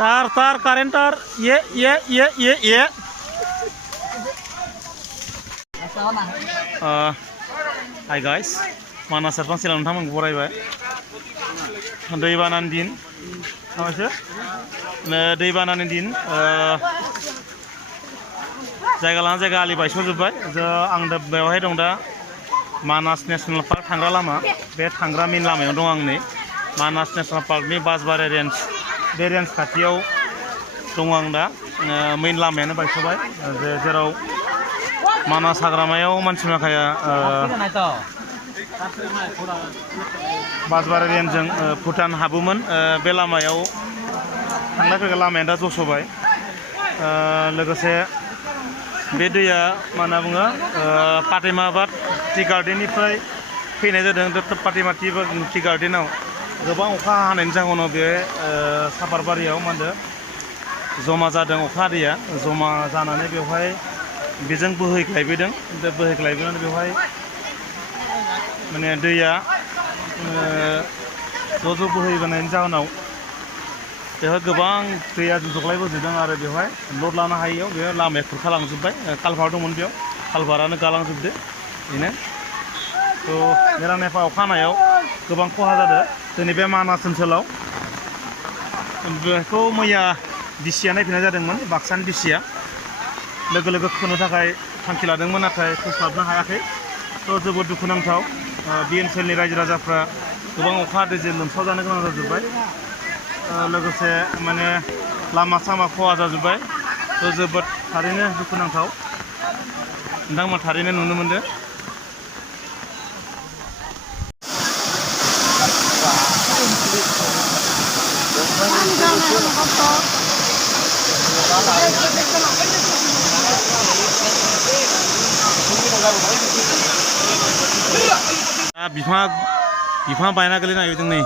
तार कारेंट तार ये हाय गाइस मानास सेरफांसेल नोंथांमोनखौ बरायबाय दैबानानि दिन थांबायसो दैबानानि दिन जायगा लाना जायगा आलि बायस'जोब्बाय आं दा बेवहाय दं दा मानास नेशनेल पार्क थांग्रा लामा बे थांग्रा मेन लामायाव दं आं नै मानास नेशनेल पार्कनि बासबारि रेन्ज बे रेन्ज खाथियाव दं आं दा मेन लामायानो बायस'बाय जेराव मानास हाग्रामायाव मानसि माखाया बासबारि रेन्जजों भुटान हाबोमोन बे लामायाव थांलाय फैलाय लामाया दा जस'बाय लोगोसे बे दैया मा होनना बुङो पाटेमाबाद टि गार्डेननिफ्राय फैनाय जादों पाटेमा टि गार्डेनाव गोबां अखा हानायनि जाहोनाव बे सापारबारियाव मा होनदों जमा जादों अखा दैया जमा जानानै बेवहाय बेजों बोहैग्लायबोदों बोहैग्लायबोनानै बेवहाय माने दैया ज' बोहैबोनायनि जाहोनाव बेवहाय गोबां दैया जग्लायबोजोबदों आरो बेवहाय लड लानो हायैयाव बे लामाया खुरखालांजोब्बाय कालभार दंमोन बेयाव कालभारानो गालांजोबदो बेनो थ' मेरानेफा अखा हानायाव गोबां खहा जादों जोंनि बे मानास ओनसोलाव बेखौ मैया डिसिया नायफैनाय जादोंमोन बाक्सानि डिसिया लोगो लोगो खोनो थाखाय थांखि लादोंमोन नाथाय फोस्लाबनो हायाखै थ' जोबोद दुखुनांथाव बे ओनसोलनि रायजो राजाफ्रा गोबां अखा हादैजों लोमसाव जानो गोनां जाजोब्बाय लोगोसे माने लामा सामा खहा जाजोब्बाय थ' जोबोद थारैनो दुखुनांथाव नोंथांमोना थारैनो नुनो मोनदों बिफां बायना गोलैना होदों नै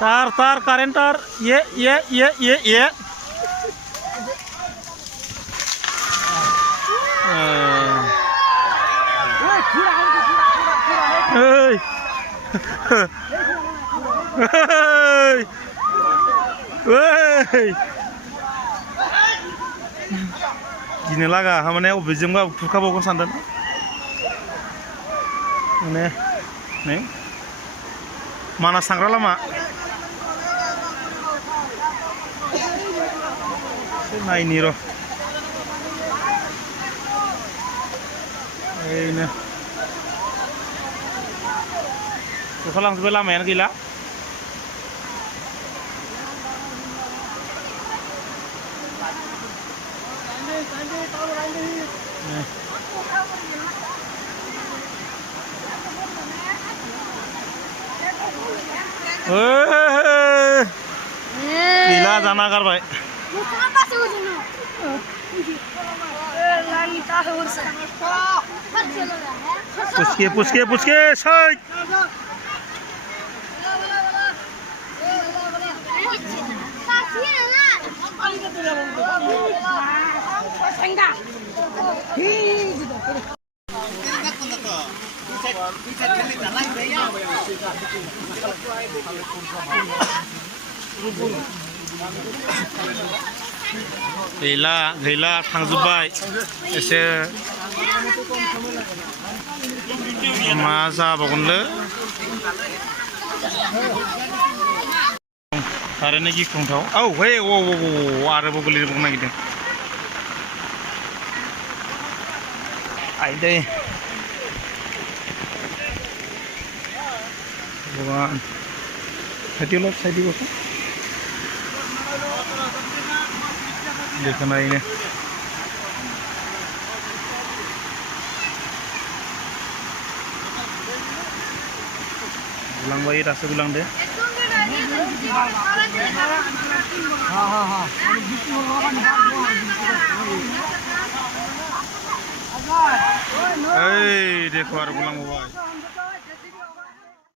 तार कारेंट तार ये गिनो लागा माने अबेजोंबा खुरखाबावगोन सानदों माने नै मानास थांग्रा लामा नायनि र' ओरैनो खुरखालांजोब्बाय लामायानो गैला गैला जाना गारबाय पुसके साइड गैला थांजोब्बाय एसे मा जाबावगोनलै थारैनो गिख्रंथाव औ हे आरोबाव गोलैबावनो नागिरदों आइदै भगवान खाथियाव साइडि बसो देखो नायनो गुलांबाय दासो गुलांदो ओइ देखो आरो गुलांबाय